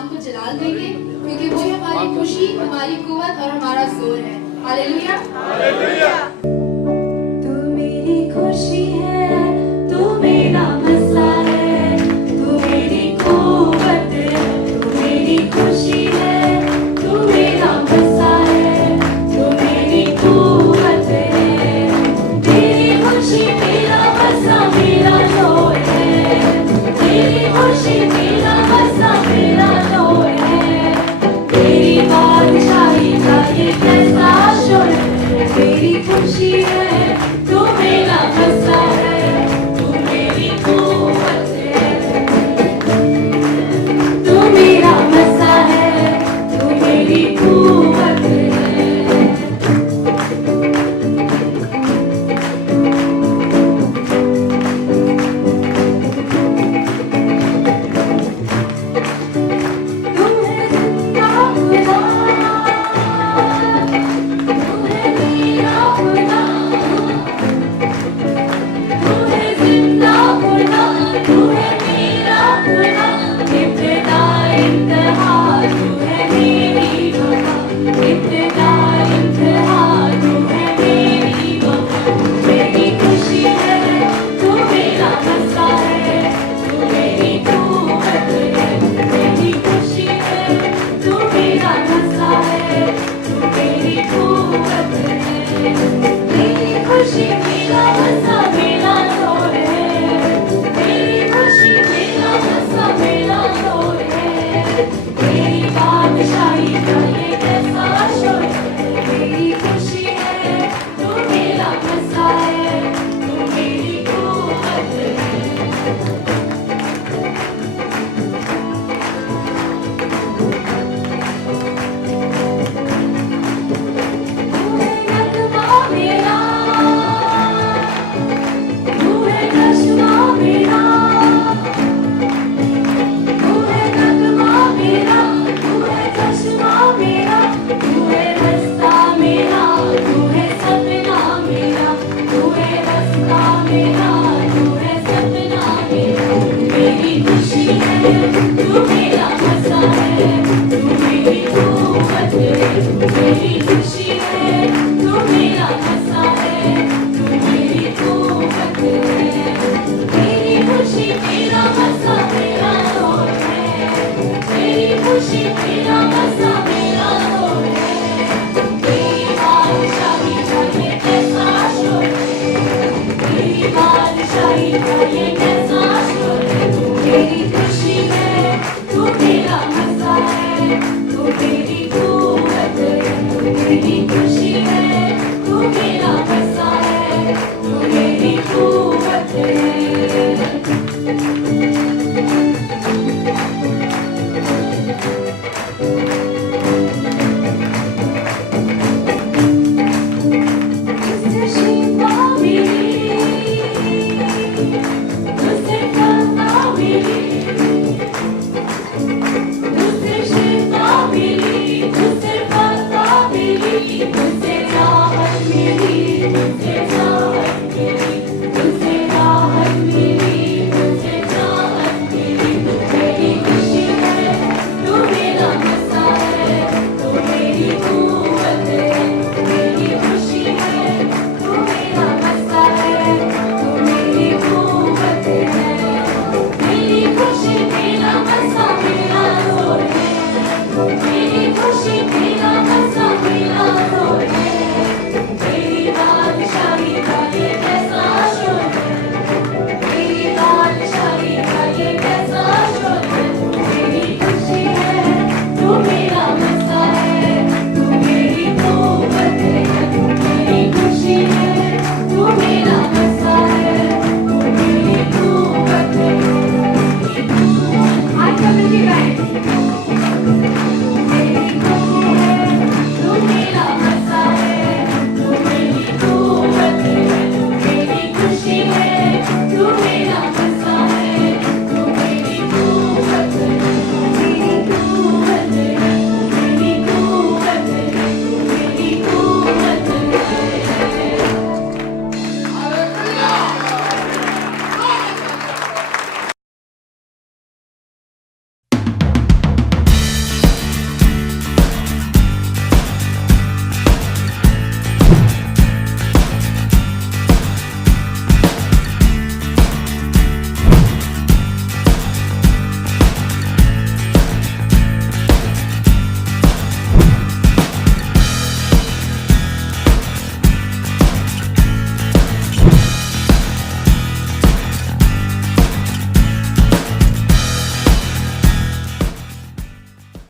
नाम को जलाल देंगे, क्योंकि वो ही हमारी खुशी, हमारी कुव्वत और हमारा जोर है। हालेलुया। हालेलुया। तू मेरी खुशी है, तू मेरा मज़ा है, तू मेरी कुव्वत है, तू मेरी खुशी है, तू मेरा मज़ा है, तू मेरी कुव्वत है। तेरी खुशी मेरा मज़ा मेरा जोर है, तेरी खुशी मेरा मज़ा मेरा जोर है। तेरी बादशाही का ये कैसा शोर है, तेरी खुशी है, तू मेरा मज़ा है, तू मेरी कुव्वत है। तू मेरा मज़ा है, तू मेरी कुव्वत है। तू है जिंदा खुदा, तू है मेरा खुदा, तू है जिंदा खुदा, तू है मेरा खुदा। इब्तिदा इंतहा, तू है मेरी वफा, इब्तिदा इंतहा, तू है मेरी वफा। मेरी खुशी है, तू मेरा मज़ा है, तू मेरी कुव्वत है। मेरी खुशी है, तू मेरा मज़ा है, तू मेरी कुव्वत है। मेरी खुशी मेरा मज़ा मेरा जोर है, मेरी खुशी मेरा मज़ा मेरा जोर है। तेरी बादशाही का ये कैसा शोर है, मेरी खुशी है, तू मेरा मज़ा है, तू मेरी कुव्वत है। तू है नगमा मेरा, तू है नशमा मेरा, तू है नगमा मेरा, तू है चश्मा मेरा, तू है रास्ता मेरा, तू है सपना मेरा, तू है रास्ता मेरा, तू है सपना मेरा। मेरी खुशी है, तू मेरा मज़ा है, तू मेरी कुव्वत है। मेरी खुशी है, तू मेरा मज़ा है, तू मेरी कुव्वत है। तेरी खुशी मेरा मज़ा मेरा जोर है, तेरी खुशी मेरा मज़ा